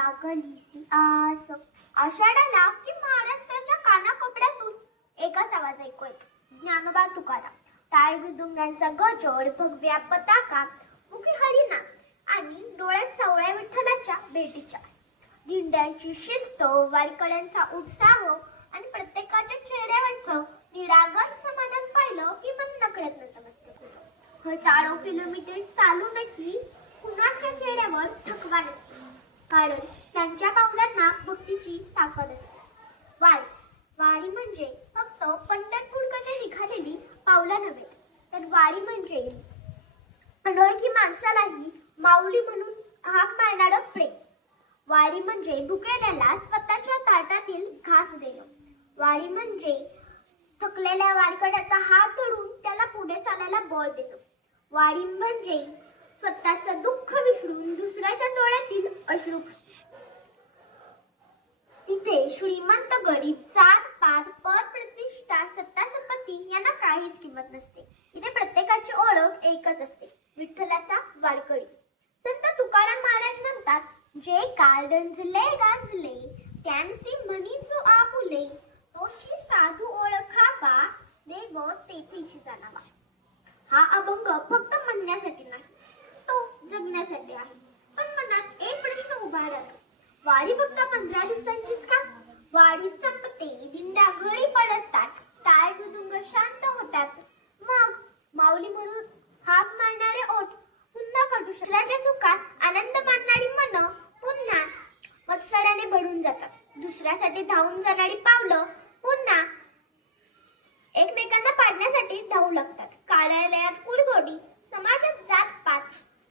लागली आस. आषाढाला की महाराष्ट्राच्या कानाकोपऱ्यातून एकच आवाज ऐकू येतो, ज्ञानोबा तुकाराम. टाळ मृदुंगांचा गजर, भगव्या पताका, मुखी हरिनाम आणि डोळ्यात सावळ्या विठ्ठलाच्या भेटीच्या. दिंड्यांची शिस्त, वारकऱ्यांचा उत्साह आणि प्रत्येकाच्या चेहऱ्यावरचं निरागस समाधान पाहिलं की मन नकळत नतमस्तक होतं. हजारो किलोमीटर चालूनही कुणाच्या चेहऱ्यावर थकवा नसतो, कारण त्यांच्या पावलांना भक्तीची ताकद असते. वारी म्हणजे फक्त पंढरपूरकडे निघालेली पावलं नव्हे, तर वारी म्हणजे अनोळखी माणसालाही माऊली म्हणून हाक मारणारं प्रेम. वारी म्हणजे भुकेल्याला स्वतःच्या ताटातील घास देणं. वारी म्हणजे थकलेल्या वारकऱ्याचा हात धरून त्याला पुढे चालायला बळ देणं. वारी म्हणजे स्वतःचं दुःख विसरून दुसऱ्याच्या डोळ्यातील अश्रू. तिथे श्रीमंत गरीब, जात पात, पद प्रतिष्ठा, सत्ता संपत्ती यांना काहीच किंमत नसते. इथे प्रत्येकाची ओळख एकच असते, विठ्ठलाचा वारकरी. संत तुकाराम महाराज म्हणतात, जे काल रंजले गाजले त्यांची म्हणीचो आपुले, तोची साधू ओळखावा देव तेथीची जाणावा. हा अभंग फक्त म्हणण्यासाठी नाही, तो जगण्यासाठी आहे. पण मनात एक प्रश्न उभा राहतो, वारी फक्त 15 दिवसांचीच का? वारी संपते, दिंड्या घरी पडतात, टाळ मृदुंग शांत होतात, मग माऊली म्हणून हाक मारणारे ओठ पुन्हा काढू शकतात. सुखात आनंद मानणारी मन पुन्हा मत्सराने भरून जातात. दुसऱ्यासाठी धावून जाणारी पावलं पुन्हा एकमेकांना पाडण्यासाठी धावू लागतात. कार्यालयात कुडघोडी, समाजात जातपात,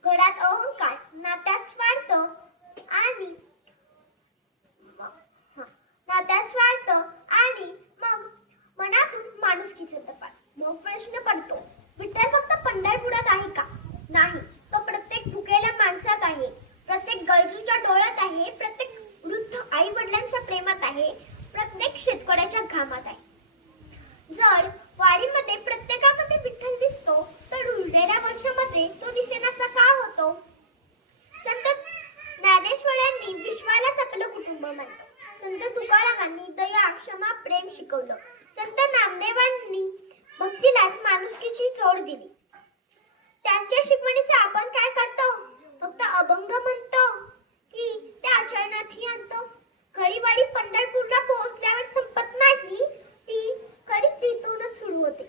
घरात अहंकार, नात्यात स्वार्थ आणि मग मनातून माणुसकीचे तपास. मग प्रश्न पडतो, विठ्ठल फक्त पंढरपुरात आहे का? नाही, तो प्रत्येक भुकेल्या माणसात आहे, प्रत्येक गरजूच्या डोळ्यात आहे, प्रत्येक वृद्ध आई वडिलांच्या प्रेमात आहे, प्रत्येक शेतकऱ्याच्या घामात आहे. जर वारीमध्ये प्रत्येकामध्ये विठ्ठल दिसतो, तर उरलेल्या वर्षामध्ये तो दिसेनासा का होतो? संत ज्ञानेश्वरांनी विश्वालाच आपलं कुटुंब मानलं. संत तुकारामांनी दया, क्षमा, प्रेम शिकवलं. संत नामदेवांनी भक्तीलाच माणुसकीची जोड दिली. त्यांच्या शिकवणीचा आपण काय करतो? फक्त अभंग म्हणतो की त्या आचरणातही आणतो? खरी वारी पंढरपूरला पोहोचल्यावर संपत नाही, ती खरी तिथूनच सुरू होते.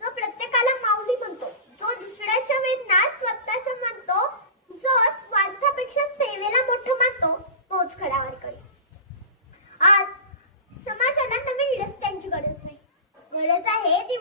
जो प्रत्येकाला माऊली म्हणतो, जो दुसऱ्याच्या वेदना स्वतःच्या मानतो, जो स्वार्थापेक्षा सेवेला मोठं मानतो, तोच खरा वारकरी. आज समाजाला नवीन रस्त्यांची गरज नाही, गरज आहे ती